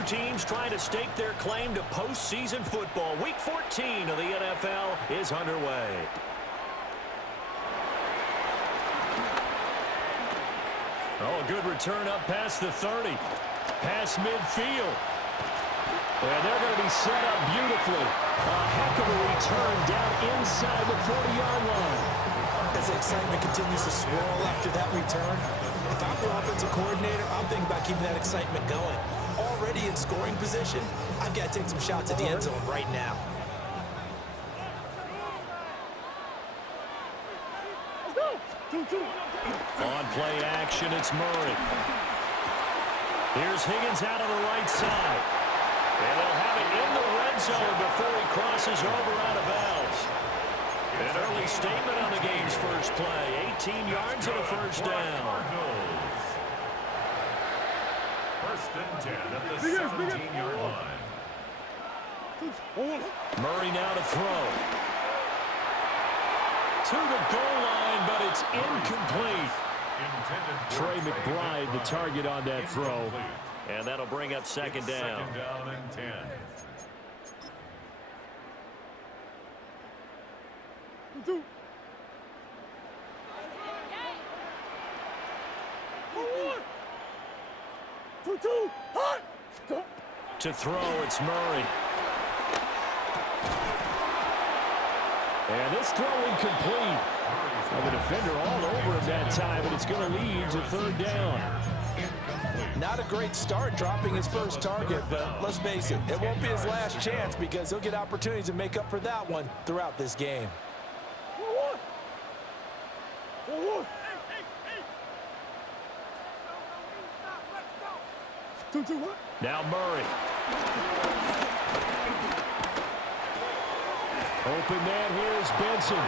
Two teams trying to stake their claim to postseason football. Week 14 of the NFL is underway. Oh, a good return up past the 30. Past midfield. And they're going to be set up beautifully. A heck of a return down inside the 40-yard line. As the excitement continues to swirl after that return, if I'm the offensive coordinator, I'm thinking about keeping that excitement going. Already in scoring position, I've got to take some shots at the end zone right now. On play action, it's Murray. Here's Higgins out on the right side. And they'll have it in the red zone before he crosses over out of bounds. An early statement on the game's first play. 18 yards and a first down. First and 10 at the 17-yard line. Murray now to throw. To the goal line, but it's incomplete. Trey McBride, the target on that throw. And that'll bring up second down. Second down and 10. To throw, it's Murray. And this throw incomplete. Well, the defender all over him that time, but it's going to lead to third down. Not a great start dropping his first target, but let's face it, it won't be his last chance because he'll get opportunities to make up for that one throughout this game. Now Murray. Open man, here's Benson.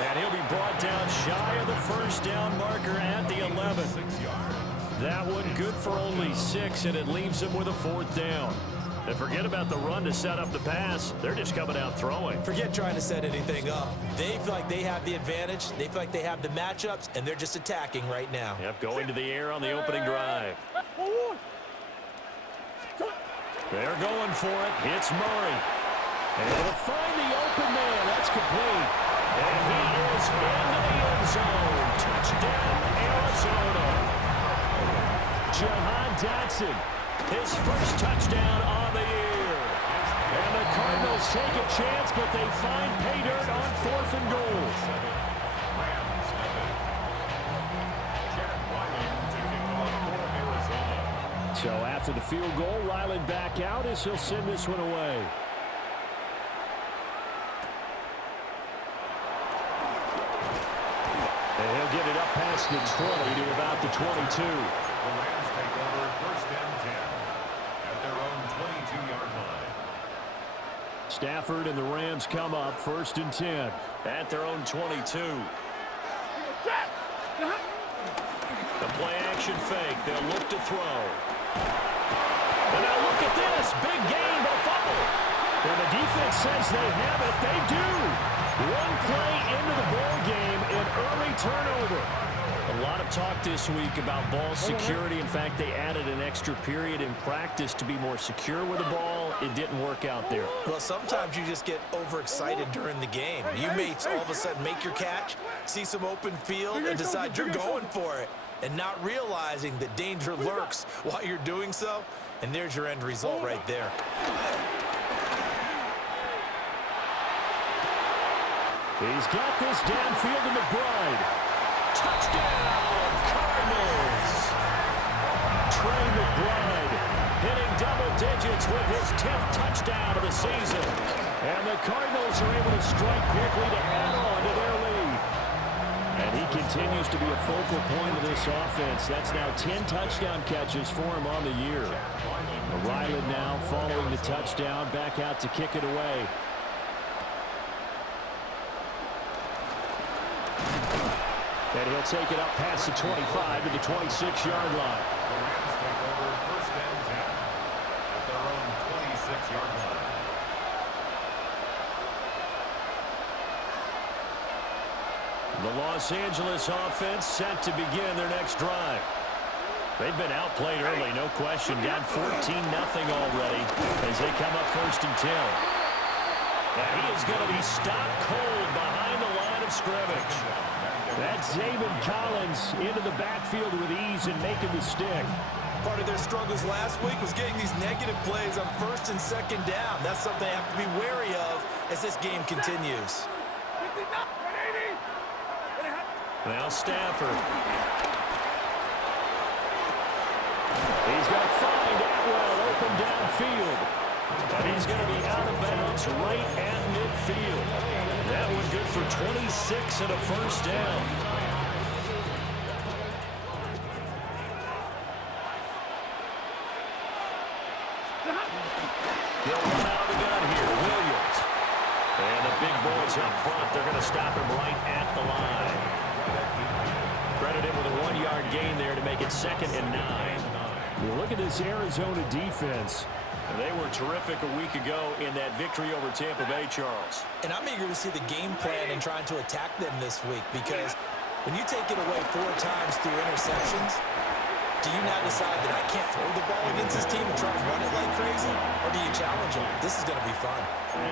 And he'll be brought down shy of the first down marker at the 11. That one good for only 6, and it leaves him with a fourth down. And forget about the run to set up the pass. They're just coming out throwing. Forget trying to set anything up. They feel like they have the advantage. They feel like they have the matchups, and they're just attacking right now. Yep, going to the air on the opening drive. They're going for it. It's Murray. And they'll find the open man. That's complete. And he is into the end zone. Touchdown, Arizona. Jahan Dotson, his first touchdown on the year. And the Cardinals take a chance, but they find pay dirt on 4th and goal. So after the field goal, Ryland back out as he'll send this one away. And he'll get it up past the 20 to about the 22. The Rams take over first and 10 at their own 22-yard line. Stafford and the Rams come up first and 10 at their own 22. The play action fake. They'll look to throw. And now look at this. Big gain, but a fumble. And the defense says they have it. They do. One play into the ball game, an early turnover. A lot of talk this week about ball security. In fact, they added an extra period in practice to be more secure with the ball. It didn't work out there. Well, sometimes you just get overexcited during the game. You may all of a sudden make your catch, see some open field, and decide you're going for it, and not realizing that danger lurks while you're doing so. And there's your end result right there. He's got this downfield to McBride. Touchdown, Cardinals! Trey McBride hitting double digits with his 10th touchdown of the season. And the Cardinals are able to strike quickly to add on to their lead. And he continues to be a focal point of this offense. That's now 10 touchdown catches for him on the year. Ryland now following the touchdown, back out to kick it away. And he'll take it up past the 25 to the 26-yard line. The Rams take over first and 10 at their own 26-yard line. The Los Angeles offense set to begin their next drive. They've been outplayed early, no question. Down 14-0 already as they come up 1st and 10. And he is going to be stopped cold behind the line of scrimmage. That's Zaven Collins into the backfield with ease and making the stick. Part of their struggles last week was getting these negative plays on 1st and 2nd down. That's something they have to be wary of as this game continues. Now Stafford. He's going to find Atwell open downfield. And he's going to be out of bounds right at midfield. That one good for 26 and a 1st down. They'll run out of the gun here. Williams. And the big boys up front, they're going to stop him right at the line. Credit him with a 1-yard gain there to make it 2nd and 9. Well, look at this Arizona defense. They were terrific a week ago in that victory over Tampa Bay, Charles. And I'm eager to see the game plan and trying to attack them this week, because when you take it away 4 times through interceptions, do you now decide that I can't throw the ball against this team and try to run it like crazy? Or do you challenge them? This is going to be fun.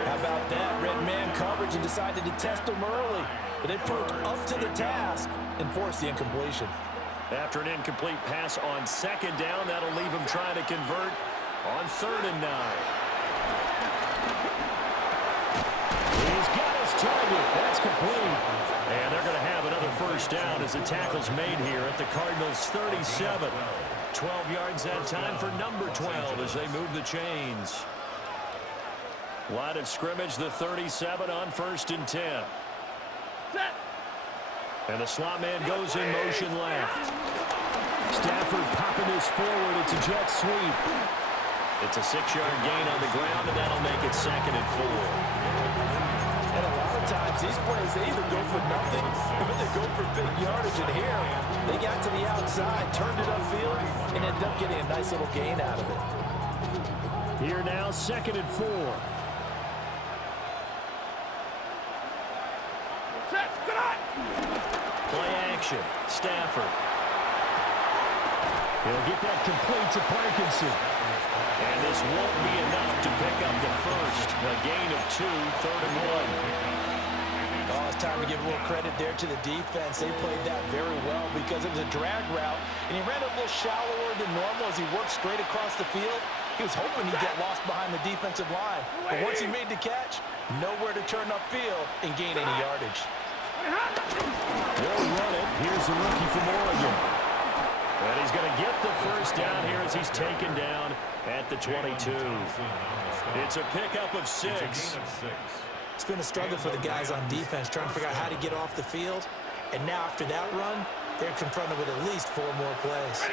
How about that? Red man coverage and decided to test them early. But they proved up to the task and forced the incompletion. After an incomplete pass on 2nd down, that'll leave him trying to convert on 3rd and 9. He's got his target. That's complete. And they're going to have another 1st down as the tackle's made here at the Cardinals' 37. 12 yards that time for number 12 as they move the chains. Line of scrimmage, the 37 on 1st and 10. And the slot man goes in motion left. Stafford popping this forward. It's a jet sweep. It's a 6-yard gain on the ground, and that'll make it 2nd and 4. And a lot of times, these plays, they either go for nothing or they go for big yardage. And here, they got to the outside, turned it upfield, and ended up getting a nice little gain out of it. Here now, 2nd and 4. Play action. Stafford. He'll get that complete to Parkinson. And this won't be enough to pick up the 1st. A gain of 2, 3rd and 1. Oh, it's time to give a little credit there to the defense. They played that very well because it was a drag route, and he ran a little shallower than normal as he worked straight across the field. He was hoping he'd get lost behind the defensive line. But once he made the catch, nowhere to turn upfield and gain any yardage. They'll run it. Here's the rookie from Oregon. And he's going to get the 1st down here as he's taken down at the 22. It's a pickup of 6. It's been a struggle for the guys on defense trying to figure out how to get off the field. And now after that run, they're confronted with at least 4 more plays.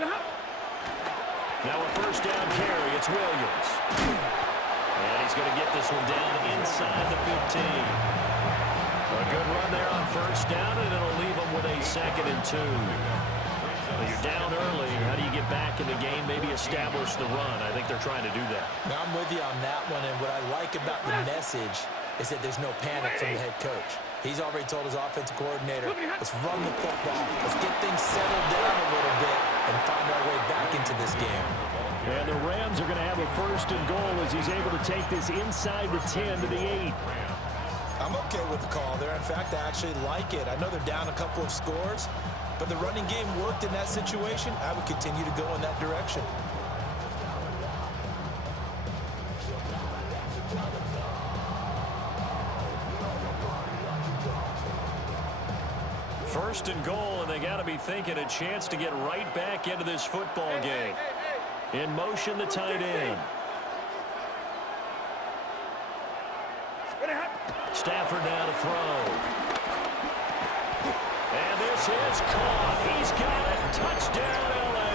Now a 1st down carry. It's Williams. And he's going to get this one down inside the 15. A good run there on 1st down, and it'll leave them with a 2nd and 2. Well, you're down early. How do you get back in the game? Maybe establish the run. I think they're trying to do that. Now, I'm with you on that one, and what I like about the message is that there's no panic from the head coach. He's already told his offensive coordinator, let's run the football. Let's get things settled down a little bit and find our way back into this game. And the Rams are going to have a 1st and goal as he's able to take this inside the 10 to the 8. I'm okay with the call there. In fact, I actually like it. I know they're down a couple of scores, but the running game worked in that situation. I would continue to go in that direction. First and goal, and they got to be thinking a chance to get right back into this football game. In motion, the tight end. Stafford now to throw. And this is caught. He's got it. Touchdown, L.A.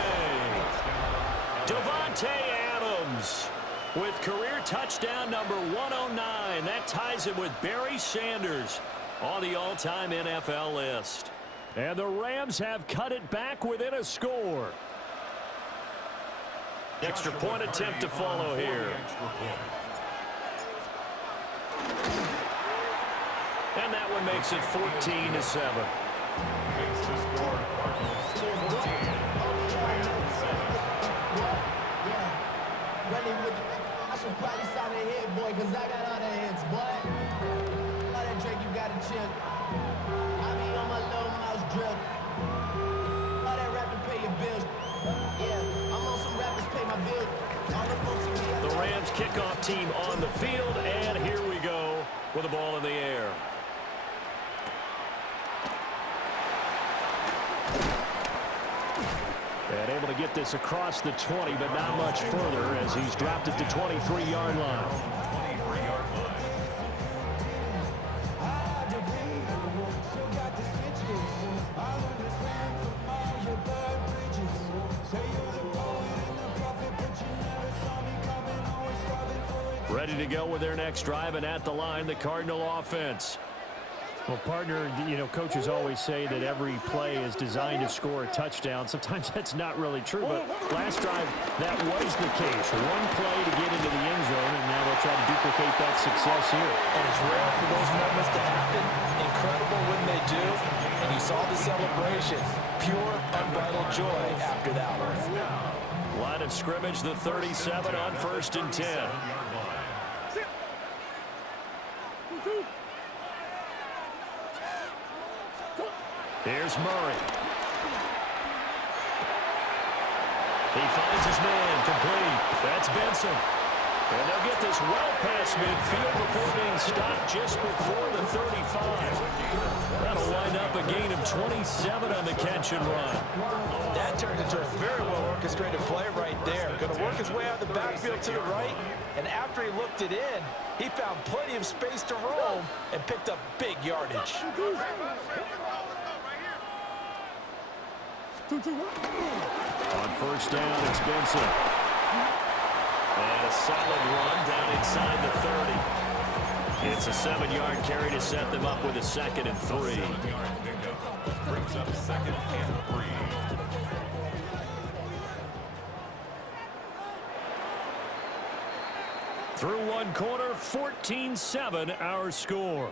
Devontae Adams with career touchdown number 109. That ties him with Barry Sanders on the all-time NFL list. And the Rams have cut it back within a score. Extra point attempt to follow here. And that one makes it 14-7. Makes the score Cardinals 14. I should probably sign a hit, boy, because I got all the hits, boy. All that drink, you got to chill. I be on my little mouse drip. All that rapping, pay your bills. Yeah, I'm on some rappers, pay my bills. All the folks in here. The Rams kickoff team on the field, and here we go with the ball in the air. And able to get this across the 20, but not much further as he's dropped it to 23-yard line. 23-yard line. Ready to go with their next drive, and at the line, the Cardinal offense. Well, partner, you know, coaches always say that every play is designed to score a touchdown. Sometimes that's not really true, but last drive, that was the case. One play to get into the end zone, and now they'll try to duplicate that success here. And it's rare for those moments to happen. Incredible when they do. And you saw the celebration. Pure, unbridled joy after that one. Line of scrimmage, the 37 on 1st and 10. Here's Murray. He finds his man, complete. That's Benson. And they'll get this well past midfield before being stopped just before the 35. That'll wind up a gain of 27 on the catch and run. That turned into a very well orchestrated play right there. Going to work his way out of the backfield to the right. And after he looked it in, he found plenty of space to roam and picked up big yardage. On 1st down, it's Benson. And a solid run down inside the 30. It's a 7-yard carry to set them up with a 2nd and 3. 7-yard pickup brings up 2nd and 3. Through one quarter, 14-7 our score.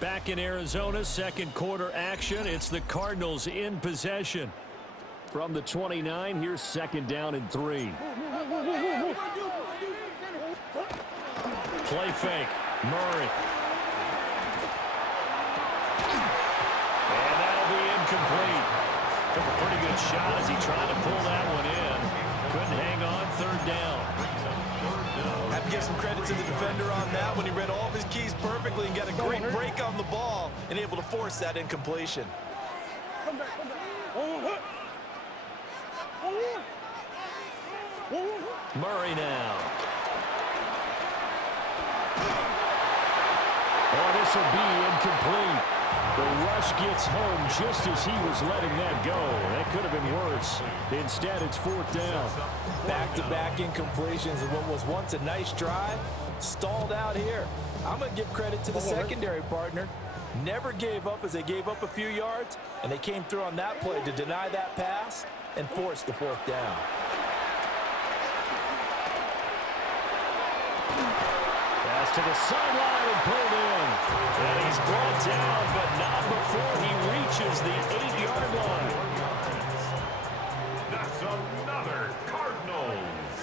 Back in Arizona, 2nd quarter action. It's the Cardinals in possession. From the 29, here's 2nd down and 3. Play fake. Murray. And that'll be incomplete. Took a pretty good shot as he tried to pull that one in. Couldn't hang on. 3rd down. Have to give some credit to the defender on that when he read all of his keys perfectly and got a great break on the ball and able to force that incompletion. Murray now. Oh, this will be incomplete. The rush gets home just as he was letting that go. That could have been worse. Instead, it's 4th down. Back-to-back incompletions of what was once a nice drive, stalled out here. I'm going to give credit to the secondary partner. Never gave up as they gave up a few yards, and they came through on that play to deny that pass and force the 4th down. Pass to the sideline and pulled in. And he's brought down, but not before he reaches the 8-yard line. That's another Cardinals.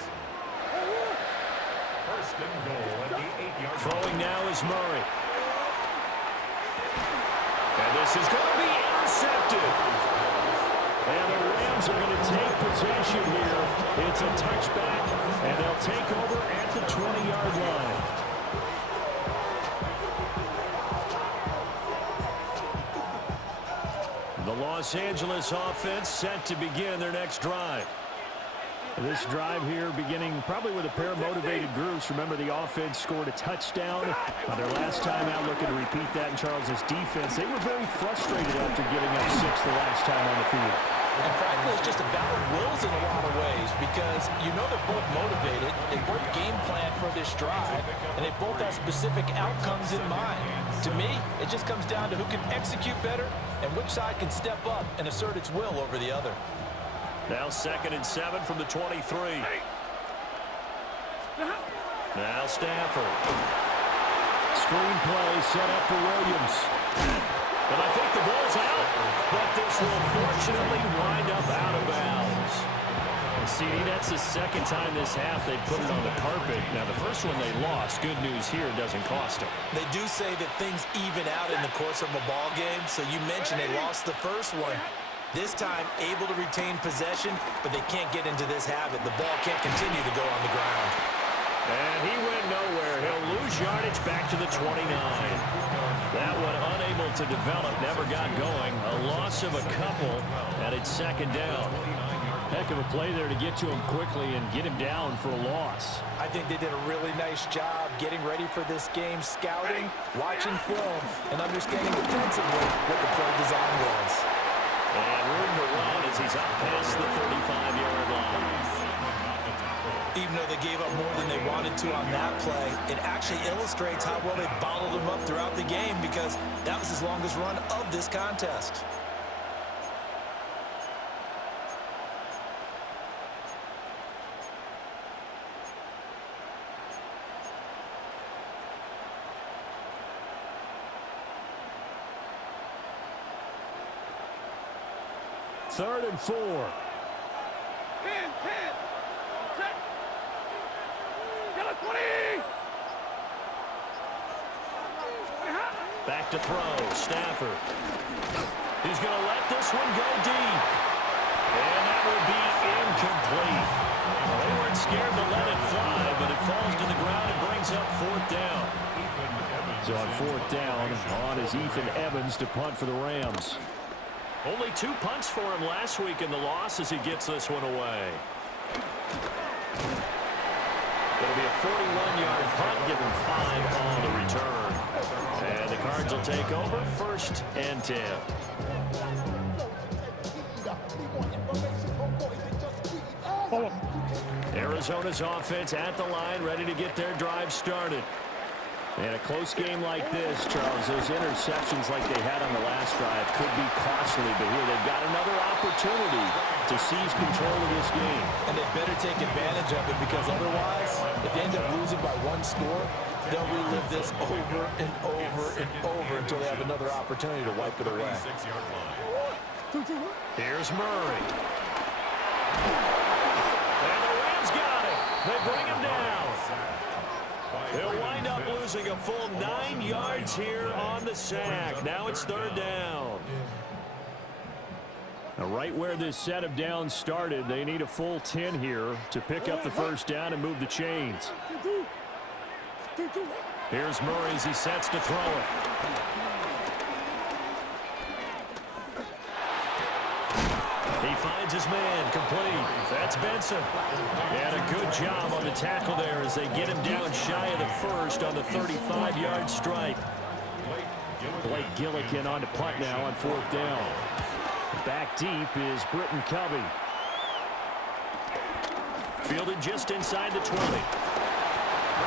1st and goal at the 8-yard line. Throwing now is Murray. And this is going to be intercepted. And the Rams are going to take possession here. It's a touchback, and they'll take over at the 20-yard line. The Los Angeles offense set to begin their next drive. This drive here beginning probably with a pair of motivated groups. Remember, the offense scored a touchdown on their last time out, looking to repeat that in Charles' defense. They were very frustrated after giving up 6 the last time on the field. And frankly, it's just a battle of wills in a lot of ways because you know they're both motivated, they both game plan for this drive, and they both have specific outcomes in mind. To me, it just comes down to who can execute better and which side can step up and assert its will over the other. Now 2nd and 7 from the 23. Now Stafford. Screenplay set up for Williams. And I think the ball's out, but this will fortunately wind up out of bounds. And CD, that's the second time this half they've put it on the carpet. Now, the first one they lost. Good news here, it doesn't cost them. They do say that things even out in the course of a ball game. So you mentioned they lost the first one. This time, able to retain possession, but they can't get into this habit. The ball can't continue to go on the ground. And he went nowhere. He'll lose yardage back to the 29. That one unable to develop, never got going. A loss of a couple, and it's second down. Heck of a play there to get to him quickly and get him down for a loss. I think they did a really nice job getting ready for this game, scouting, watching film, and understanding defensively what the play design was. And room to run as he's up past the 35-yard line. Even though they gave up more than they wanted to on that play, it actually illustrates how well they bottled them up throughout the game because that was his longest run of this contest. Third and 4. 10, 10. Check. Yellow 20. Back to throw. Stafford. He's going to let this one go deep. And that will be incomplete. Well, they weren't scared to let it fly, but it falls to the ground and brings up fourth down. So on fourth down, on is Ethan Evans to punt for the Rams. Only 2 punts for him last week in the loss as he gets this one away. It'll be a 41-yard punt, give him 5 on the return. And the Cards will take over, first and 10. Arizona's offense at the line, ready to get their drive started. And a close game like this, Charles, those interceptions like they had on the last drive could be costly, but here they've got another opportunity to seize control of this game. And they better take advantage of it because otherwise, if they end up losing by 1 score, they'll relive this over and over and over until they have another opportunity to wipe it away. Here's Murray. And the Rams got it. They bring him down. They'll wind up losing a full 9 yards here on the sack. Now it's third down. Now right where this set of downs started, they need a full 10 here to pick up the first down and move the chains. Here's Murray as he sets to throw it. He finds his man, complete. That's Benson. And a good job on the tackle there as they get him down shy of the first on the 35-yard stripe. Blake Gillikin on to punt now on fourth down. Back deep is Britton Covey. Fielded just inside the 20.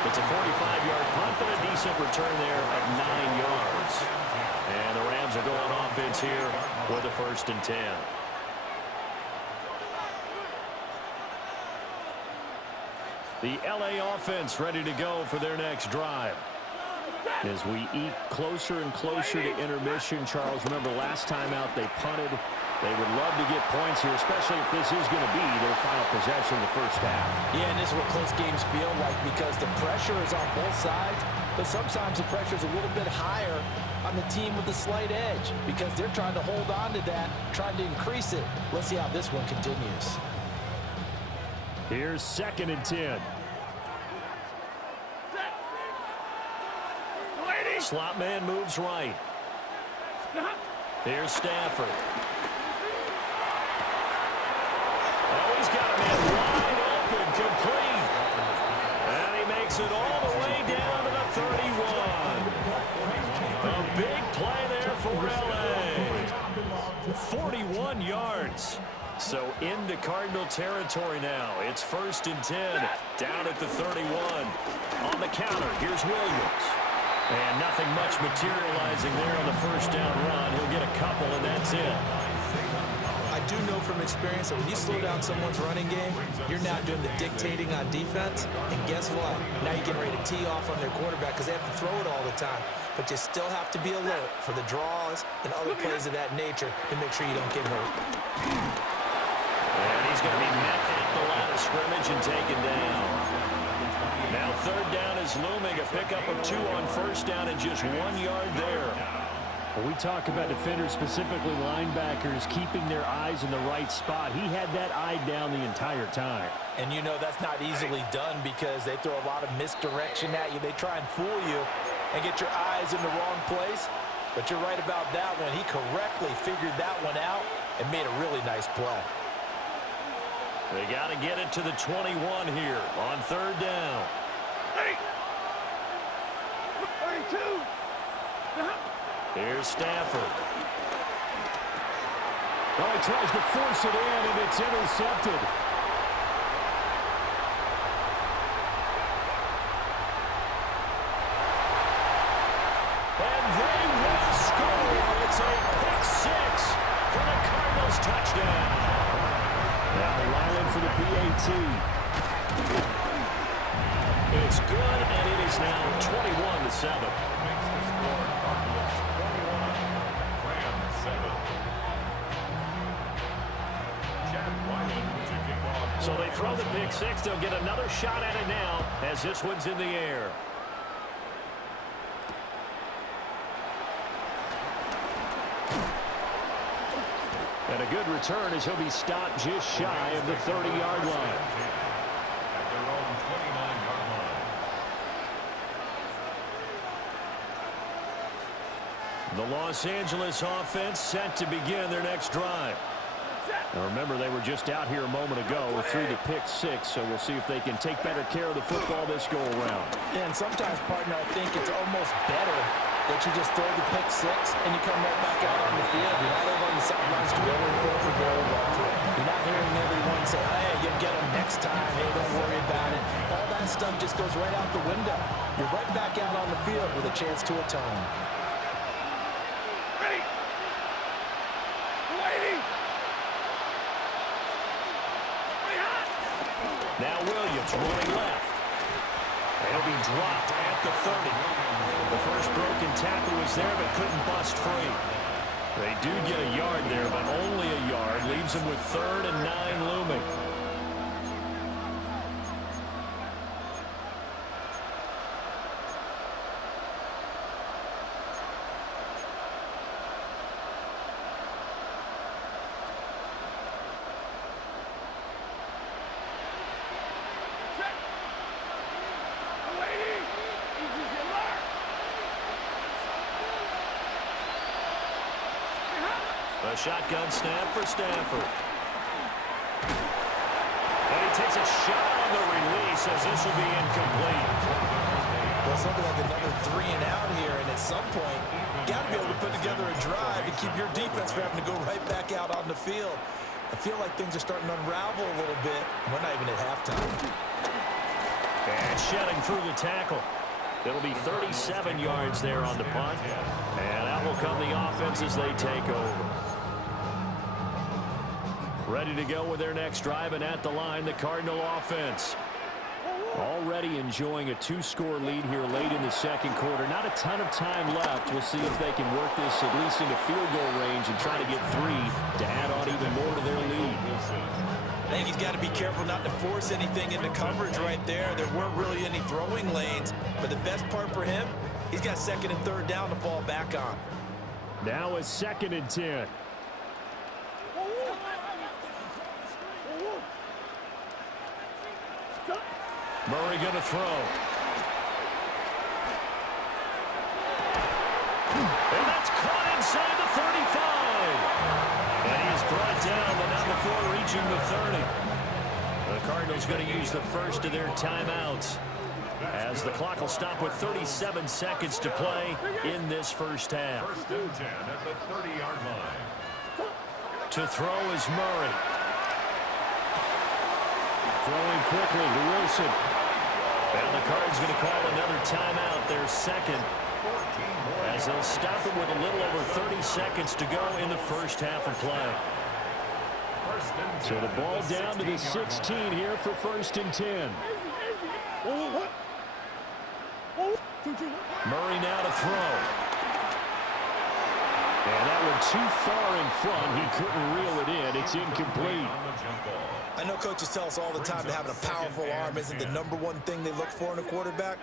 It's a 45-yard punt, but a decent return there of 9 yards. And the Rams are going offense here with a first and 10. The LA offense ready to go for their next drive. As we eat closer and closer to intermission, Charles, remember last time out they punted. They would love to get points here, especially if this is going to be their final possession in the first half. Yeah, and this is what close games feel like because the pressure is on both sides, but sometimes the pressure is a little bit higher on the team with the slight edge because they're trying to hold on to that, trying to increase it. Let's see how this one continues. Here's second and 10. Slot man moves right. Here's Stafford. Oh, he's got a man wide open, complete. And he makes it all the way down to the 31. A big play there for LA. 41 yards. So into Cardinal territory now. It's first and 10 down at the 31. On the counter, here's Williams. And nothing much materializing there on the first down run. He'll get a couple, and that's it. I do know from experience that when you slow down someone's running game, you're now out doing the dictating on defense, and guess what? Now you're getting ready to tee off on their quarterback because they have to throw it all the time. But you still have to be alert for the draws and other plays of that nature to make sure you don't get hurt. And he's going to be met at the line of scrimmage and taken down. Now third down is looming. A pickup of 2 on first down and just 1 yard there. Well, we talk about defenders, specifically linebackers, keeping their eyes in the right spot. He had that eye down the entire time. And you know that's not easily done because they throw a lot of misdirection at you. They try and fool you and get your eyes in the wrong place. But you're right about that one. He correctly figured that one out and made a really nice play. They got to get it to the 21 here on third down. 32. Here's Stafford. Oh, he tries to force it in, and it's intercepted. And they will score. It's a pick 6 for the Cardinals touchdown. Now Ryland for the PAT. It's good, and it is now 21-7. Makes the score Cardinals 21, Rams 7. Chad Wyland to kick off. So they throw the pick 6. They'll get another shot at it now as this one's in the air. And a good return as he'll be stopped just shy of the 30-yard line. At their own 29-yard line. The Los Angeles offense set to begin their next drive. Now remember, they were just out here a moment ago through the pick 6, so we'll see if they can take better care of the football this go-around. Yeah, and sometimes, partner, I think it's almost better that you just throw the pick 6 and you come right back out on the field. You're not over on the sidelines drilling for very well. You're not hearing everyone say, hey, you'll get them next time. Hey, don't worry about it. All that stuff just goes right out the window. You're right back out on the field with a chance to atone. Ready. 280. Now Williams rolling left. He'll be dropped at the 30. The first broken tackle was there but couldn't bust free. They do get a yard there, but only a yard. Leaves them with 3rd and 9 looming. A shotgun snap for Stafford. And he takes a shot on the release as this will be incomplete. Well, something like another 3 and out here, and at some point, you got to be able to put together a drive to keep your defense from having to go right back out on the field. I feel like things are starting to unravel a little bit. We're not even at halftime. And shedding through the tackle. It'll be 37 yards there on the punt. And out will come the offense as they take over. Ready to go with their next drive, and at the line, the Cardinal offense. Already enjoying a 2-score lead here late in the second quarter. Not a ton of time left. We'll see if they can work this at least into field goal range and try to get 3 to add on even more to their lead. I think he's got to be careful not to force anything into coverage right there. There weren't really any throwing lanes, but the best part for him, he's got 2nd and 3rd down to fall back on. Now a 2nd and 10. Murray going to throw. And that's caught inside the 35. And he is brought down, but not before reaching the 30. The Cardinals going to use the first of their timeouts, as the clock will stop with 37 seconds to play in this first half. 1st and 10 at the 30-yard line. To throw is Murray. Throwing quickly to Wilson. And the Cards going to call another timeout, their second, as they'll stop it with a little over 30 seconds to go in the first half of play. So the ball down to the 16 here for 1st and 10. Murray now to throw. And that one too far in front. He couldn't reel it in. It's incomplete. I know coaches tell us all the time that having a powerful arm isn't the #1 thing they look for in a quarterback.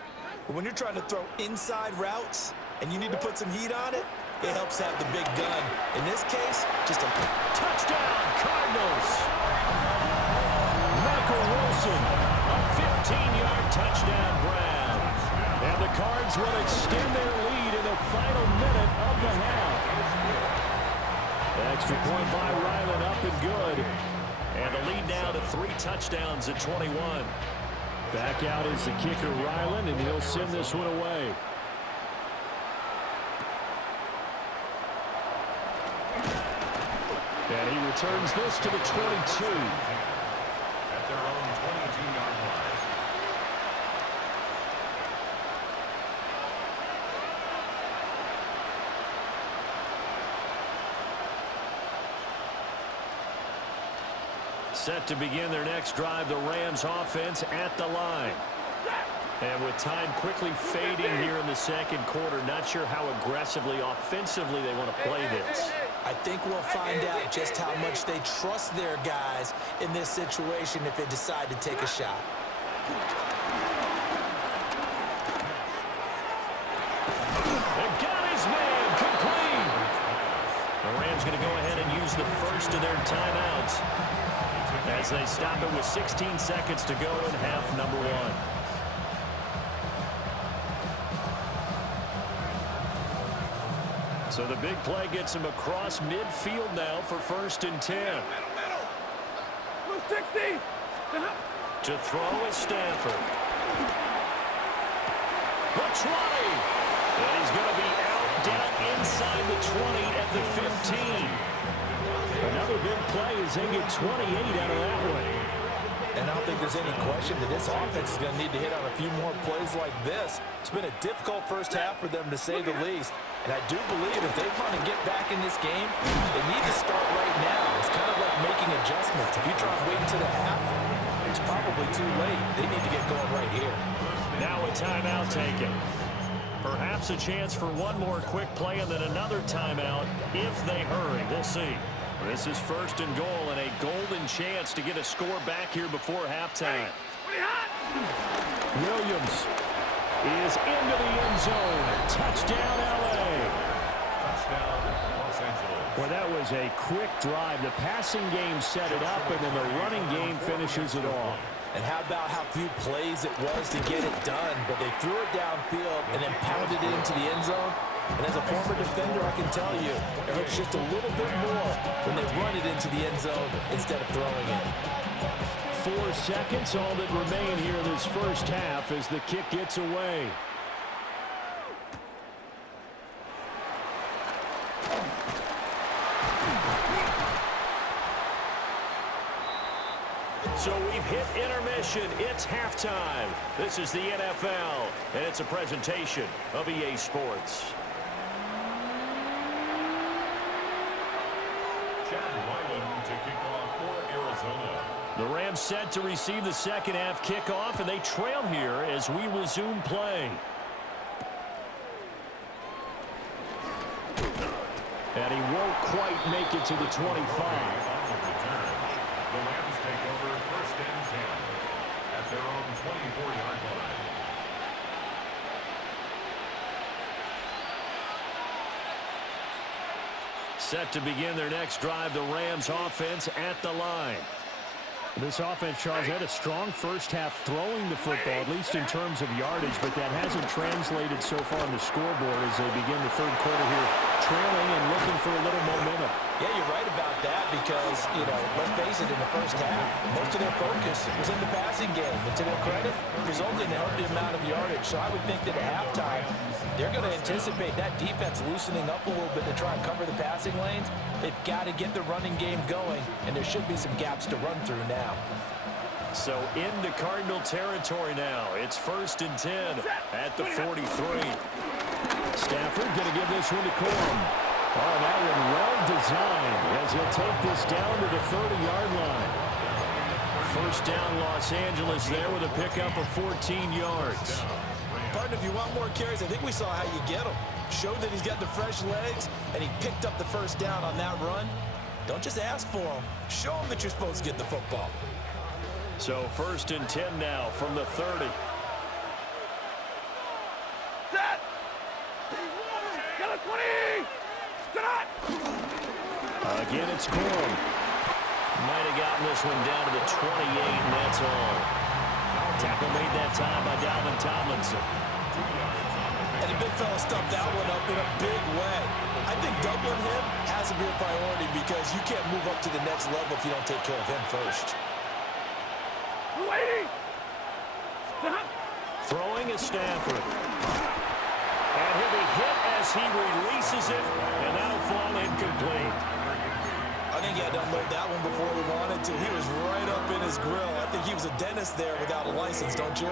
But when you're trying to throw inside routes and you need to put some heat on it, it helps to have the big gun. In this case, just a touchdown, Cardinals. Michael Wilson, a 15-yard touchdown grab. And the Cards will extend their lead in the final minute of the half. Extra point by Ryland, up and good. And the lead now to 3 touchdowns at 21. Back out is the kicker, Ryland, and he'll send this one away. And he returns this to the 22. At their own 22-yard line. Set to begin their next drive, the Rams offense at the line. And with time quickly fading here in the second quarter, not sure how aggressively, offensively they want to play this. I think we'll find out just how much they trust their guys in this situation if they decide to take a shot. They got his man complete. The Rams going to go ahead and use the first of their timeouts as they stop it with 16 seconds to go in half number 1. So the big play gets him across midfield now for 1st and 10. Move 60. To throw is Stanford. The 20. And he's going to be out down inside the 20 at the 15. Another big play as they get 28 out of that one. And I don't think there's any question that this offense is going to need to hit on a few more plays like this. It's been a difficult first half for them, to say the least. And I do believe if they want to get back in this game, they need to start right now. It's kind of like making adjustments. If you try and wait until the half, it's probably too late. They need to get going right here. Now a timeout taken. Perhaps a chance for one more quick play and then another timeout if they hurry. We'll see. This is 1st and goal and a golden chance to get a score back here before halftime. Williams is into the end zone. Touchdown, L.A. Touchdown, Los Angeles. Well, that was a quick drive. The passing game set it up, and then the running game finishes it off. And how about how few plays it was to get it done, but they threw it downfield and then pounded it into the end zone. And as a former defender, I can tell you, it hurts just a little bit more when they run it into the end zone instead of throwing it. 4 seconds, all that remain here in this first half as the kick gets away. So we've hit intermission. It's halftime. This is the NFL, and it's a presentation of EA Sports. To kick off for Arizona. The Rams set to receive the second half kickoff, and they trail here as we resume play. And he won't quite make it to the 25. On the return, the Rams take over 1st and 10 at their own 24-yard line. Set to begin their next drive, the Rams offense at the line. This offense, Charles, had a strong first half throwing the football, at least in terms of yardage, but that hasn't translated so far on the scoreboard as they begin the third quarter here, trailing and looking for a little momentum. Yeah, you're right about that because, you know, let's face it, in the first half, most of their focus was in the passing game. And to their credit, resulted in a healthy amount of yardage. So I would think that at halftime, they're going to anticipate that defense loosening up a little bit to try and cover the passing lanes. They've got to get the running game going, and there should be some gaps to run through now. So into Cardinal territory now. It's 1st and 10 at the 43. Stafford going to give this one to Corum. Oh, that one well designed as he'll take this down to the 30-yard line. First down, Los Angeles there with a pickup of 14 yards. Partner, if you want more carries, I think we saw how you get them. Showed that he's got the fresh legs, and he picked up the first down on that run. Don't just ask for them. Show them that you're supposed to get the football. So 1st and 10 now from the 30. Set. Get a 20. Set. Again, it's Corum. Might have gotten this one down to the 28, and that's all. Tackle made that time by Dalvin Tomlinson. And the big fella stuffed that one up in a big way. I think doubling him has to be a priority because you can't move up to the next level if you don't take care of him first. Waiting. Throwing is Stafford. And he'll be hit as he releases it, and that'll fall incomplete. I think he had to unload that one before he wanted to. He was right up in his grill. I think he was a dentist there without a license, don't you?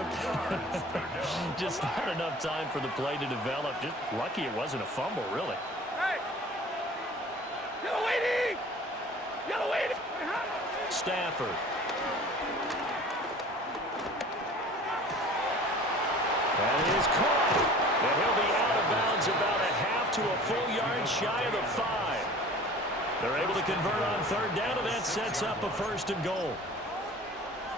Just not enough time for the play to develop. Just lucky it wasn't a fumble, really. Hey. Yellow waiting. Yellow waiting. Stafford. And it is caught. And he'll be out of bounds about a half to a full yard shy of the 5. They're able to convert on 3rd down, and that sets up a 1st and goal.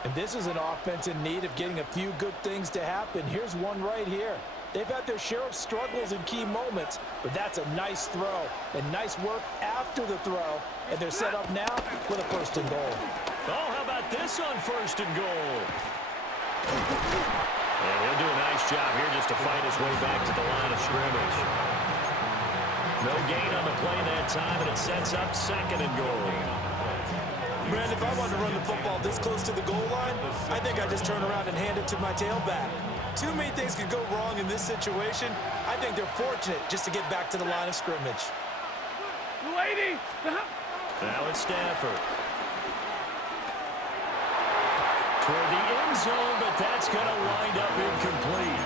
And this is an offense in need of getting a few good things to happen. Here's one right here. They've had their share of struggles in key moments, but that's a nice throw and nice work after the throw. And they're set up now with a 1st and goal. Oh, how about this on 1st and goal? And he'll do a nice job here just to fight his way back to the line of scrimmage. No gain on the play that time, and it sets up 2nd and goal. Man, if I wanted to run the football this close to the goal line, I think I'd just turn around and hand it to my tailback. Too many things could go wrong in this situation. I think they're fortunate just to get back to the line of scrimmage. Lady. Now it's Stafford. Toward the end zone, but that's going to wind up incomplete.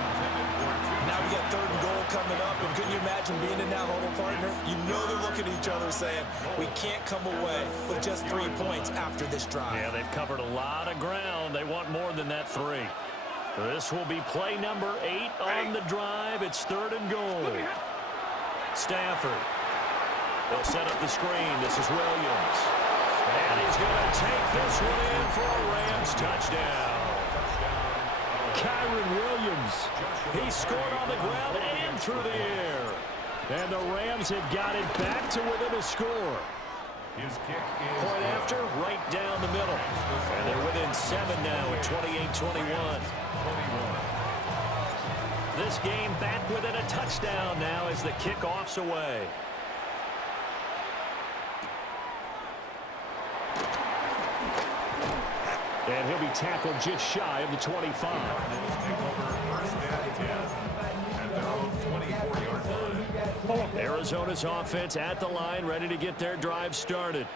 Now we got 3rd and goal coming up, and couldn't you imagine being in that huddle, partner? You know they're looking at each other saying, we can't come away with just 3 points after this drive. Yeah, they've covered a lot of ground. They want more than that 3. This will be play number 8 on the drive. It's 3rd and goal. Stafford. They'll set up the screen. This is Williams. And he's going to take this one in for a Rams touchdown. Kyron Williams. He scored on the ground and through the air. And the Rams have got it back to within a score. His kick is Point after, right down the middle. And they're within 7 now at 28-21. This game back within a touchdown now as the kickoff's away. And he'll be tackled just shy of the 25. Cardinals take over 1st and 10 at their own 24-yard line. Arizona's offense at the line, ready to get their drive started.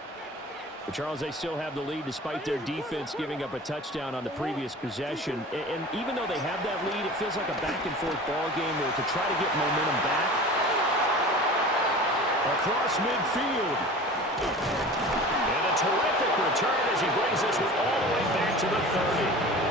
But Charles, they still have the lead despite their defense giving up a touchdown on the previous possession. And even though they have that lead, it feels like a back-and-forth ball game where to try to get momentum back. Across midfield. And a terrific return as he brings this one all the way back to the 30.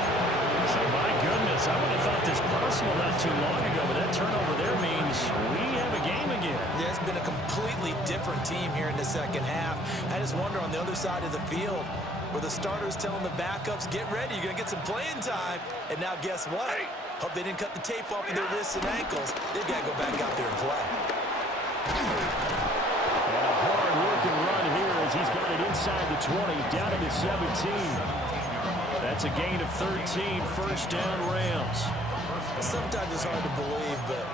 So, my goodness, I would have thought this possible not too long ago, but that turnover there means we have a game again. Yeah, it's been a completely different team here in the 2nd half. I just wonder on the other side of the field where the starters telling the backups, get ready, you're going to get some playing time. And now guess what? Hope they didn't cut the tape off of their wrists and ankles. They've got to go back out there and play. And a hard-working run here as he's got it inside the 20, down to the 17. That's a gain of 13, 1st down Rams. Sometimes it's hard to believe, but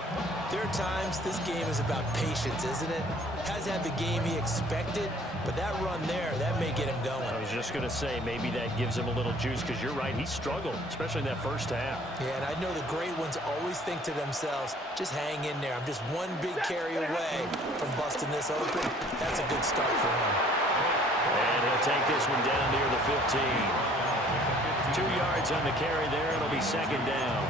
there are times this game is about patience, isn't it? Hasn't had the game he expected, but that run there, that may get him going. I was just going to say, maybe that gives him a little juice, because you're right, he struggled, especially in that 1st half. Yeah, and I know the great ones always think to themselves, just hang in there. I'm just one big carry away from busting this open. That's a good start for him. And he'll take this one down near the 15. 2 yards on the carry there. It'll be 2nd down.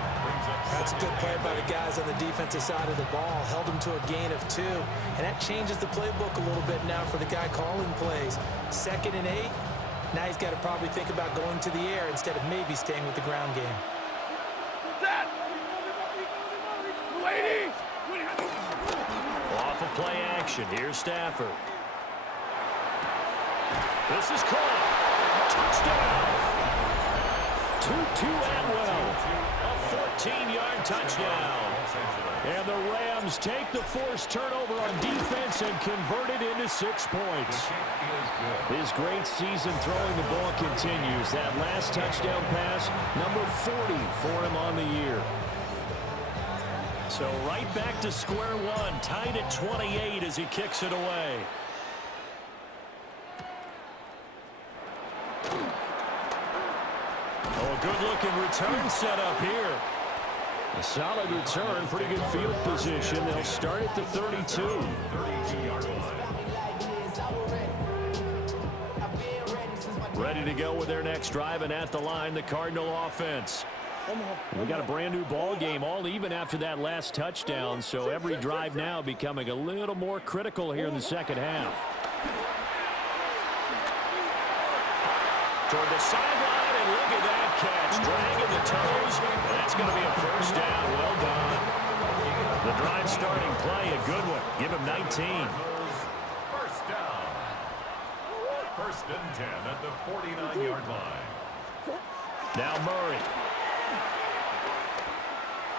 That's a good play by the guys on the defensive side of the ball. Held them to a gain of 2. And that changes the playbook a little bit now for the guy calling plays. 2nd and 8. Now he's got to probably think about going to the air instead of maybe staying with the ground game. Off of play action. Here's Stafford. This is caught. Touchdown. Tutu Atwell. A 14-yard touchdown. And the Rams take the forced turnover on defense and convert it into 6 points. His great season throwing the ball continues. That last touchdown pass, number 40 for him on the year. So right back to square one, tied at 28 as he kicks it away. Oh, a good-looking return set up here. A solid return, pretty good field position. They'll start at the 32. 32-yard line. Ready to go with their next drive, and at the line, the Cardinal offense. We got a brand-new ball game, all even after that last touchdown, so every drive now becoming a little more critical here in the second half. Toward the sideline, and look at that catch. Dragging the toes, and that's going to be a first down. Well done. The drive starting play, a good one. Give him 19. First down. 1st and 10 at the 49-yard line. Now Murray.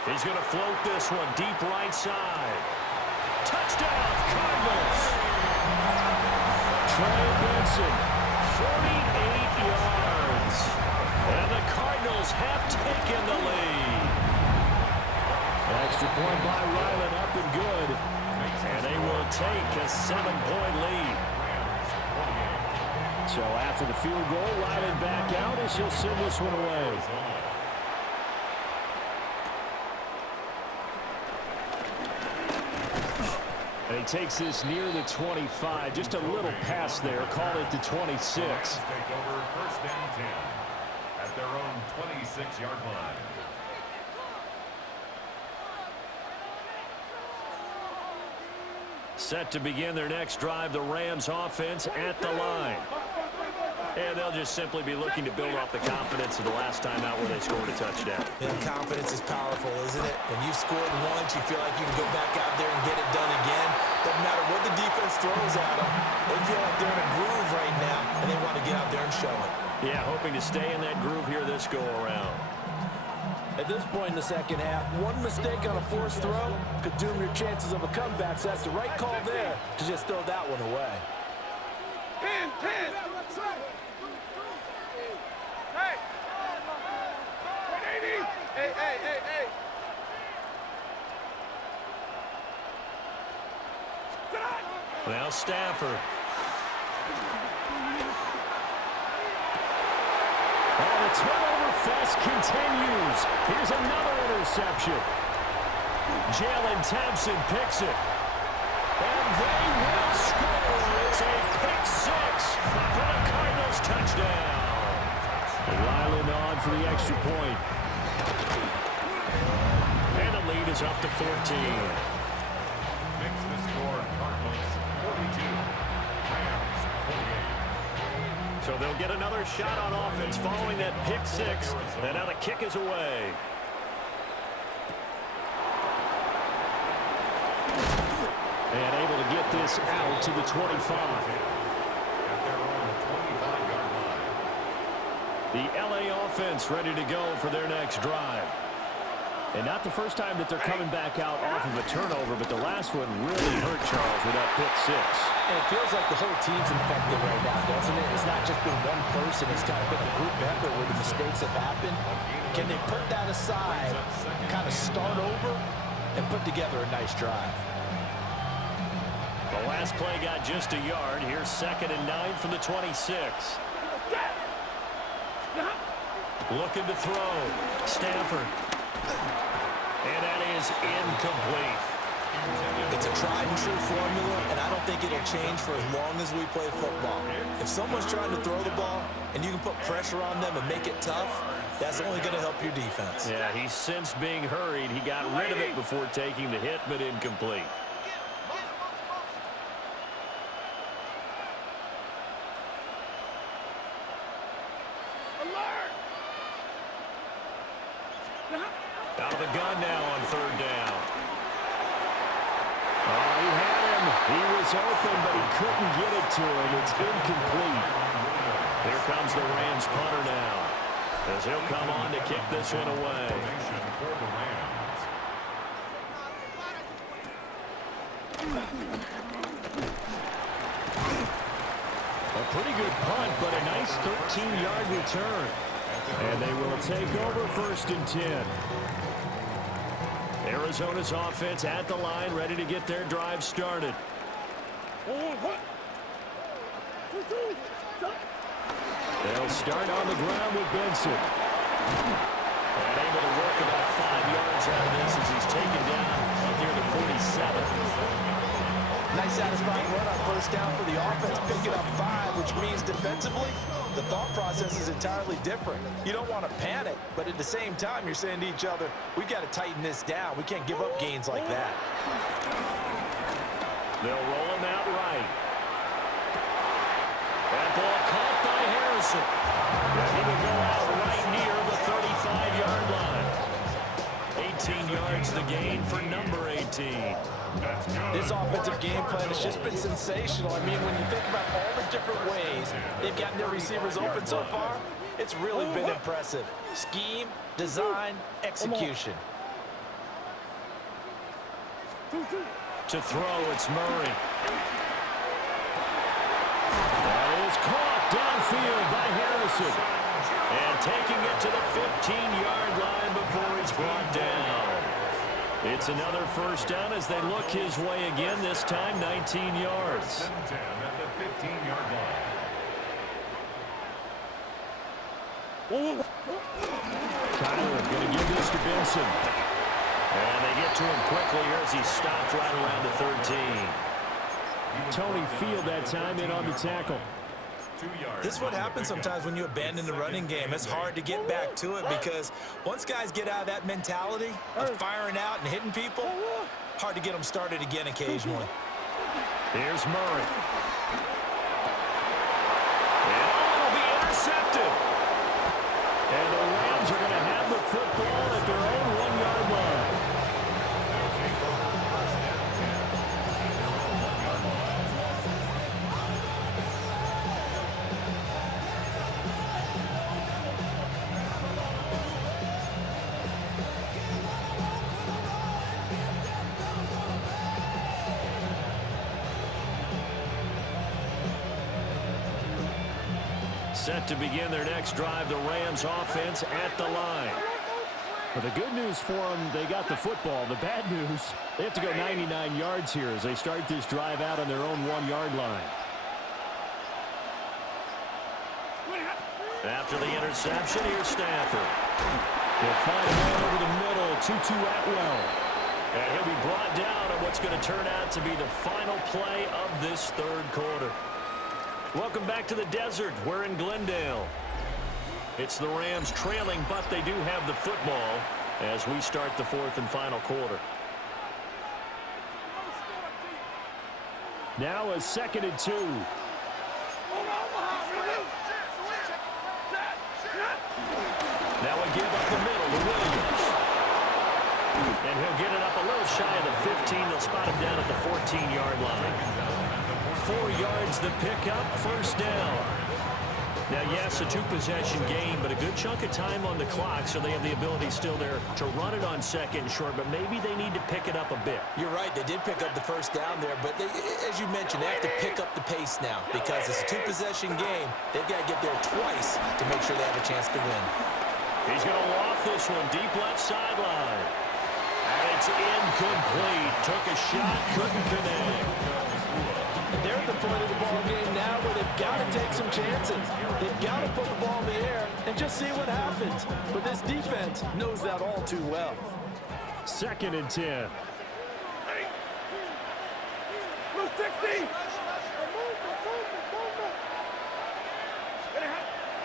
He's going to float this one deep right side. Touchdown, Cardinals. Trey Benson, 48 yards. And the Cardinals have taken the lead. Extra point by Ryland, up and good. And they will take a 7-point lead. So after the field goal, Ryland back out as he'll send this one away. And he takes this near the 25. Just a little pass there. Call it the 26. Take over 1st and 10 at their own 26-yard line. Set to begin their next drive, the Rams offense at the line. And they'll just simply be looking to build off the confidence of the last time out where they scored a touchdown. And confidence is powerful, isn't it? When you've scored once, you feel like you can go back out there and get it done again. Doesn't matter what the defense throws at them. They feel like they're in a groove right now, and they want to get out there and show it. Yeah, hoping to stay in that groove here this go-around. At this point in the second half, one mistake on a forced throw could doom your chances of a comeback, so that's the right call there to just throw that one away. 10. Hey. 180. Hey. Now Stafford. And the turnover fest continues. Here's another interception. Jalen Thompson picks it. And they will score. It's a pick six for the Cardinals touchdown. Ryland on for the extra point. And the lead is up to 14. Makes the score Cardinals 42. Rams 28. So they'll get another shot on offense following that pick six. And now the kick is away. And able to get this out to the 25. At their own 25-yard line. The LA offense ready to go for their next drive. And not the first time that they're coming back out off of a turnover, but the last one really hurt Charles with that pick six. And it feels like the whole team's infected right now, doesn't it? It's not just been one person. It's kind of been a group effort where the mistakes have happened. Can they put that aside, kind of start over, and put together a nice drive? The last play got just a yard. Here's 2nd and 9 from the 26. Looking to throw. Stafford. And that is incomplete. It's a tried and true formula, and I don't think it'll change for as long as we play football. If someone's trying to throw the ball and you can put pressure on them and make it tough, That's only going to help your defense. Yeah, he's since being hurried. He got rid of it before taking the hit, but incomplete. Out of the gun now on third down. Oh, he had him. He was open, but he couldn't get it to him. It's incomplete. Here comes the Rams punter now, as he'll come on to kick this one away. A pretty good punt, but a nice 13-yard return. And they will take over 1st and 10. Arizona's offense at the line, ready to get their drive started. They'll start on the ground with Benson. And able to work about 5 yards out of this as he's taken down near the 47. Nice satisfying run on 1st down for the offense, picking up 5, which means defensively, the thought process is entirely different. You don't want to panic, but at the same time, you're saying to each other, we got to tighten this down. We can't give up gains like that. They'll roll him out right. That ball caught by Harrison. He will go out right near the 35-yard line. 18 yards the gain for number 18. This offensive game plan has just been sensational. I mean, when you think about all the different ways they've gotten their receivers open so far, it's really been impressive. Scheme, design, execution. To throw, it's Murray. That is caught downfield by Harrison. And taking it to the 15-yard line before he's brought down. It's another 1st down as they look his way again, this time 19 yards. 7-10 at the 15-yard line. Kyler going to give this to Benson. And they get to him quickly here as he stopped right around the 13. Tony Field that time in on the tackle. This is what happens sometimes when you abandon the running game. It's hard to get back to it because once guys get out of that mentality of firing out and hitting people, hard to get them started again occasionally. Here's Murray. And it'll be intercepted. And the Rams are going to have the football at their own 1-yard line. Set to begin their next drive, the Rams offense at the line. Well, the good news for them, they got the football. The bad news, they have to go 99 yards here as they start this drive out on their own 1-yard line. After the interception, here's Stafford. He'll find a man over the middle, Tutu Atwell. And he'll be brought down on what's going to turn out to be the final play of this 3rd quarter. Welcome back to the desert. We're in Glendale. It's the Rams trailing, but they do have the football as we start the 4th and final quarter. Now a 2nd and 2. Now a give up the middle to Williams. And he'll get it up a little shy of the 15. They'll spot him down at the 14-yard line. 4 yards the pickup, 1st down. Now, yes, a 2-possession game, but a good chunk of time on the clock, so they have the ability still there to run it on 2nd and short, but maybe they need to pick it up a bit. You're right. They did pick up the 1st down there, but they, as you mentioned, they have to pick up the pace now because it's a 2-possession game. They've got to get there twice to make sure they have a chance to win. He's going to loft this one deep left sideline. And it's incomplete. Took a shot, couldn't connect. And they're at the point of the ball game now where they've got to take some chances. They've got to put the ball in the air and just see what happens. But this defense knows that all too well. 2nd and 10.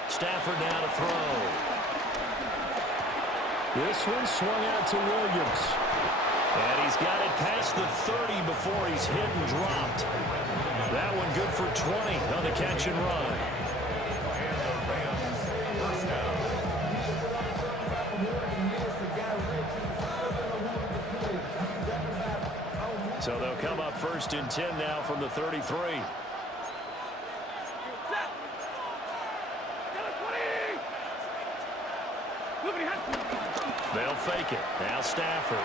Stafford now to throw. This one swung out to Williams. And he's got it past the 30 before he's hit and dropped. That one good for 20 on the catch and run. So they'll come up 1st and 10 now from the 33. They'll fake it. Now Stafford.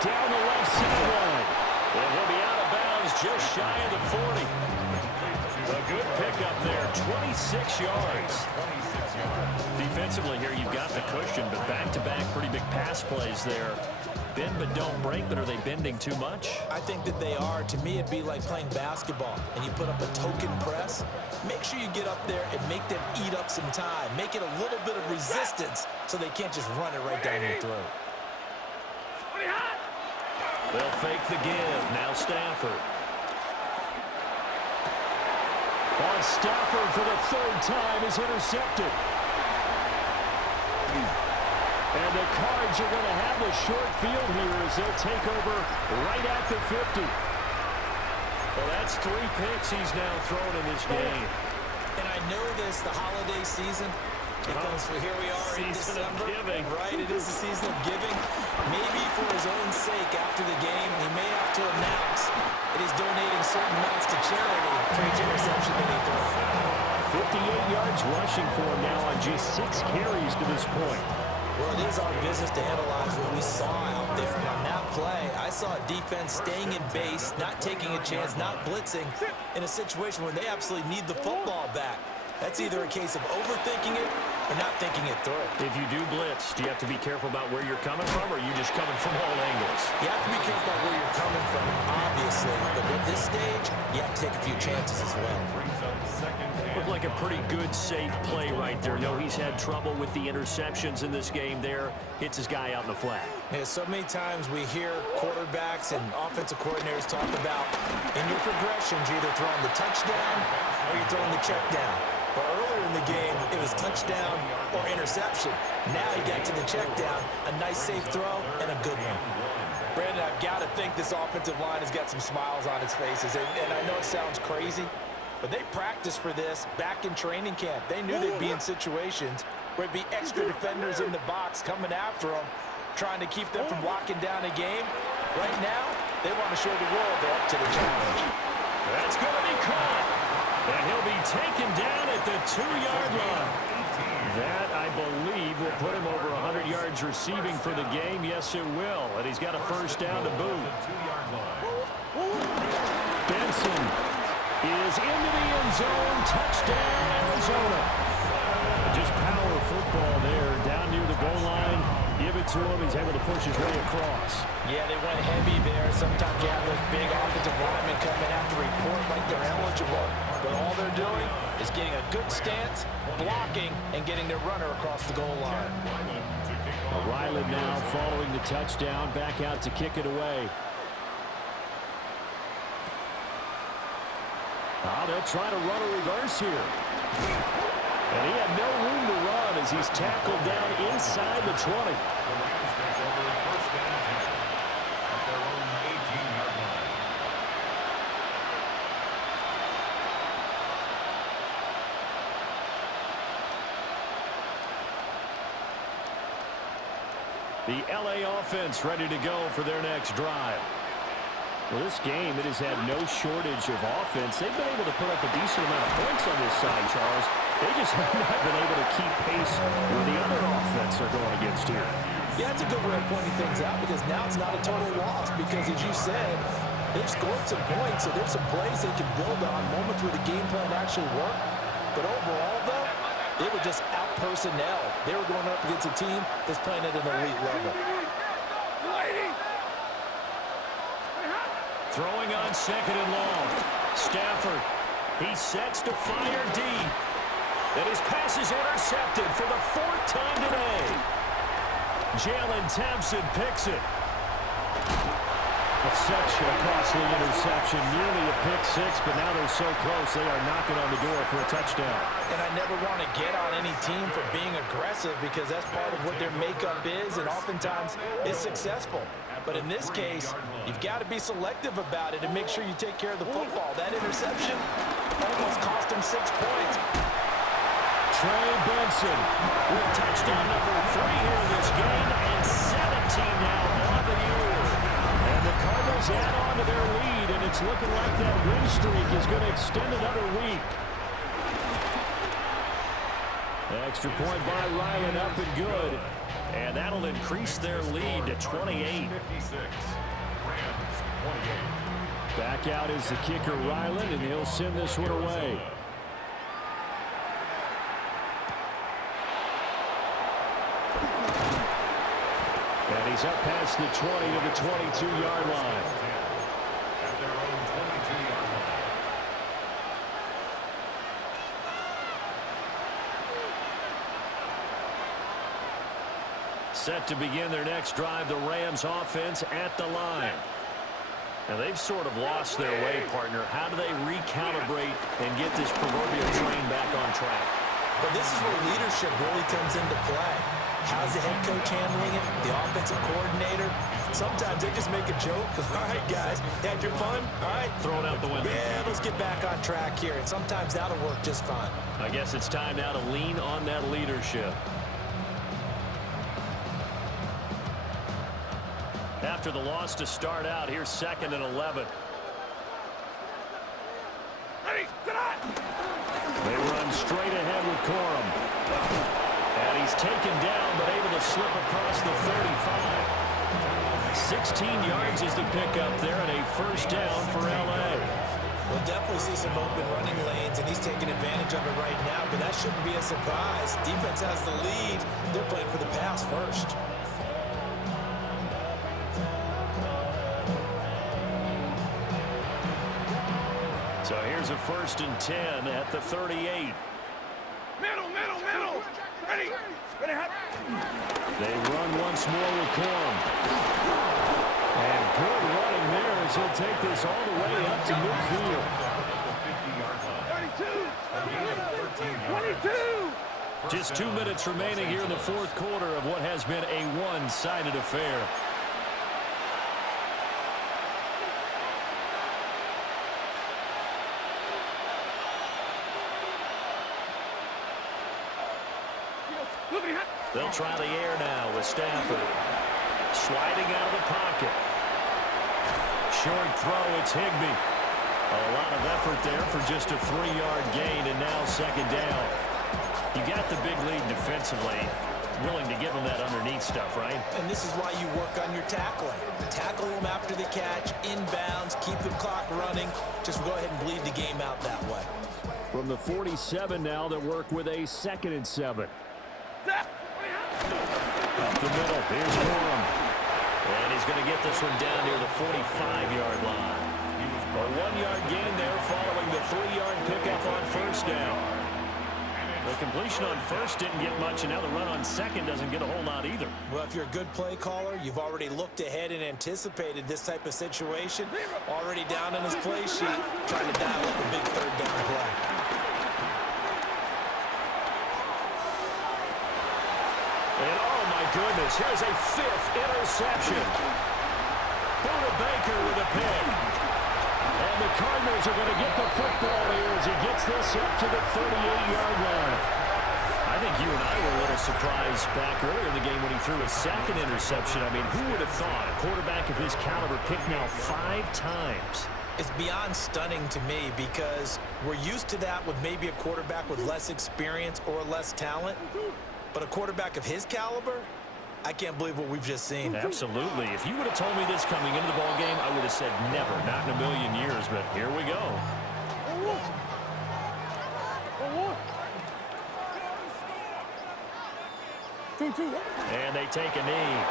Down the left sideline. And he'll be out of bounds just shy of the 40. A good pickup there. 26 yards. Defensively here, you've got the cushion, but back-to-back pretty big pass plays there. Bend but don't break, but are they bending too much? I think that they are. To me, it'd be like playing basketball, and you put up a token press. Make sure you get up there and make them eat up some time. Make it a little bit of resistance so they can't just run it right down your throat. They'll fake the give. Now Stafford. On Stafford for the 3rd time is intercepted. And the Cards are going to have the short field here as they'll take over right at the 50. Well, that's 3 picks he's now thrown in this game. And I know this, the holiday season, because here we are in December. Giving. Right, it is the season of giving. Maybe for his own sake after the game, he may have to announce that he's donating certain amounts to charity for each interception that he throws. 58 yards rushing for him now on just 6 carries to this point. Well, it is our business to analyze what we saw out there. And on that play, I saw a defense staying in base, not taking a chance, not blitzing in a situation where they absolutely need the football back. That's either a case of overthinking it or not thinking it through. If you do blitz, do you have to be careful about where you're coming from, or are you just coming from all angles? You have to be careful about where you're coming from, obviously. But at this stage, you have to take a few chances as well. Looked like a pretty good, safe play right there. No, he's had trouble with the interceptions in this game there. Hits his guy out in the flat. Yeah, so many times we hear quarterbacks and offensive coordinators talk about in your progressions, you're either throwing the touchdown or you're throwing the check down. But earlier in the game, it was touchdown or interception. Now you got to the check down, a nice safe throw, and a good one. Brandon, I've got to think this offensive line has got some smiles on its faces. And I know it sounds crazy, but they practiced for this back in training camp. They knew they'd be in situations where it'd be extra defenders in the box coming after them, trying to keep them from locking down a game. Right now, they want to show the world they're up to the challenge. That's going to be caught. And he'll be taken down at the 2-yard line. That, I believe, will put him over 100 yards receiving for the game. Yes, it will. And he's got a 1st down to boot. Benson is into the end zone. Touchdown, Arizona. Just power football there. Down near the goal line. Give it to him. He's able to push his way across. Yeah, they went heavy there. Sometimes you have those big offensive linemen come in after report like they're eligible. But all they're doing is getting a good stance, blocking, and getting their runner across the goal line. Ryland now following the touchdown, back out to kick it away. They'll try to run a reverse here. And he had no room to run as he's tackled down inside the 20. The LA offense ready to go for their next drive. Well, this game, it has had no shortage of offense. They've been able to put up a decent amount of points on this side, Charles. They just have not been able to keep pace with the other offense they're going against here. Yeah, that's a good way of pointing things out because now it's not a total loss because, as you said, they've scored some points, so there's some plays they can build on, moments where the game plan actually worked. But overall, though, they were just out-personnel. They were going up against a team that's playing at an elite level. Throwing on 2nd and long. Stafford, he sets to fire deep. And his pass is intercepted for the 4th time today. Jalen Thompson picks it. Such a costly interception, nearly a pick six, but now they're so close they are knocking on the door for a touchdown. And I never want to get on any team for being aggressive because that's part of what their makeup is, and oftentimes is successful. But in this case, you've got to be selective about it and make sure you take care of the football. That interception almost cost him 6 points. Trey Benson with touchdown number 3 here in this game, and 17 now on the year. And the Cardinals add on to their lead, and it's looking like that win streak is going to extend another week. Extra point by Ryland, up and good. And that'll increase their lead to 28. Back out is the kicker, Ryland, and he'll send this one away. And he's up past the 20 to the 22-yard line. At their own 22-yard line. Set to begin their next drive, the Rams offense at the line. Now they've sort of lost their way, partner. How do they recalibrate and get this proverbial train back on track? But this is where leadership really comes into play. How's the head coach handling it? The offensive coordinator? Sometimes they just make a joke. All right, guys, had your fun? All right. Throw it out the window. Yeah, let's get back on track here. And sometimes that'll work just fine. I guess it's time now to lean on that leadership. After the loss to start out, here's 2nd and 11. They run straight ahead with Corum. And he's taken down, but able to slip across the 35. 16 yards is the pickup there, and a first down for L.A. We'll definitely see some open running lanes, and he's taking advantage of it right now, but that shouldn't be a surprise. Defense has the lead. They're playing for the pass first. So here's a 1st and 10 at the 38. Middle. Ready, hot. They run once more with Corum. And good running there as he'll take this all the way up to midfield. 32. Just 2 minutes remaining here in the 4th quarter of what has been a one-sided affair. They'll try the air now with Stafford. Sliding out of the pocket. Short throw, it's Higbee. A lot of effort there for just a 3-yard gain, and now 2nd down. You got the big lead defensively. Willing to give them that underneath stuff, right? And this is why you work on your tackling. Tackle them after the catch, inbounds, keep the clock running. Just go ahead and bleed the game out that way. From the 47 now, they work with a 2nd and 7. Up the middle, here's Corum. And he's going to get this one down near the 45-yard line. A 1-yard gain there following the 3-yard pickup on 1st down. The completion on 1st didn't get much, and now the run on 2nd doesn't get a whole lot either. Well, if you're a good play caller, you've already looked ahead and anticipated this type of situation. Already down on his play sheet, trying to dial up a big 3rd down play. And oh my goodness, here's a 5th interception. Buda Baker with a pick. And the Cardinals are going to get the football here as he gets this up to the 38-yard line. I think you and I were a little surprised back earlier in the game when he threw his 2nd interception. I mean, who would have thought a quarterback of his caliber picked now 5 times? It's beyond stunning to me because we're used to that with maybe a quarterback with less experience or less talent. But a quarterback of his caliber, I can't believe what we've just seen. Absolutely. If you would have told me this coming into the ball game, I would have said never, not in a million years. But here we go. And they take a knee.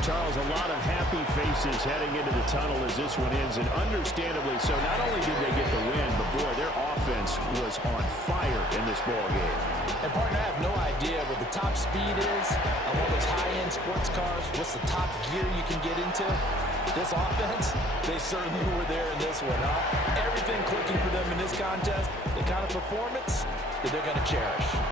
Charles, a lot of happy faces heading into the tunnel as this one ends, and understandably so. Not only did they get the win, but boy, their offense was on fire in this ball game. And partner, I have no idea what the top speed is on one of those high-end sports cars. What's the top gear you can get into? This offense, they certainly were there in this one, huh? Everything clicking for them in this contest, the kind of performance that they're going to cherish.